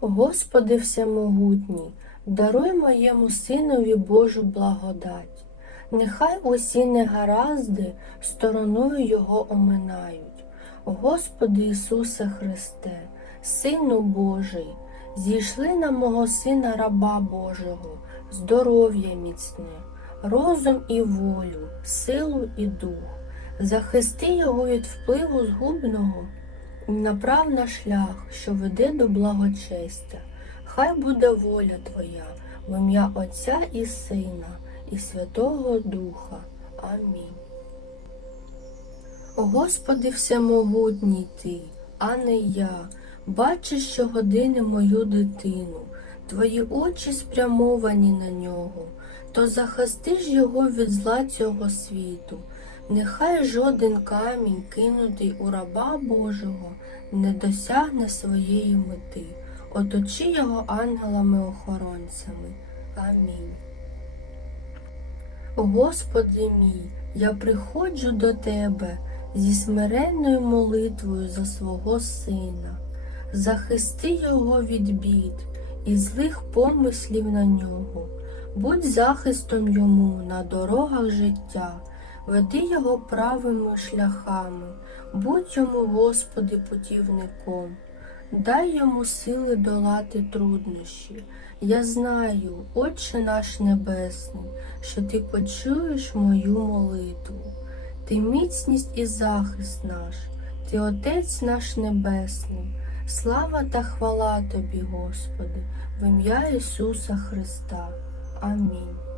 Господи Всемогутній, даруй моєму синові Божу благодать. Нехай усі негаразди стороною його оминають. Господи Ісусе Христе, Сину Божий, зійшли на мого сина раба Божого, здоров'я міцне, розум і волю, силу і дух. Захисти його від впливу згубного направ на шлях, що веде до благочестя. Хай буде воля Твоя в ім'я Отця і Сина, і Святого Духа. Амінь. Господи Всемогутній Ти, а не я, бачиш щогодини мою дитину, Твої очі спрямовані на нього, то захисти ж його від зла цього світу. Нехай жоден камінь, кинутий у раба Божого, не досягне своєї мети. Оточи його ангелами-охоронцями. Амінь. Господи мій, я приходжу до Тебе зі смиренною молитвою за свого сина. Захисти його від бід і злих помислів на нього. Будь захистом йому на дорогах життя, веди його правими шляхами, будь йому, Господи, путівником. Дай йому сили долати труднощі. Я знаю, Отче наш Небесний, що Ти почуєш мою молитву. Ти міцність і захист наш, Ти Отець наш Небесний. Слава та хвала Тобі, Господи, в ім'я Ісуса Христа. Амінь.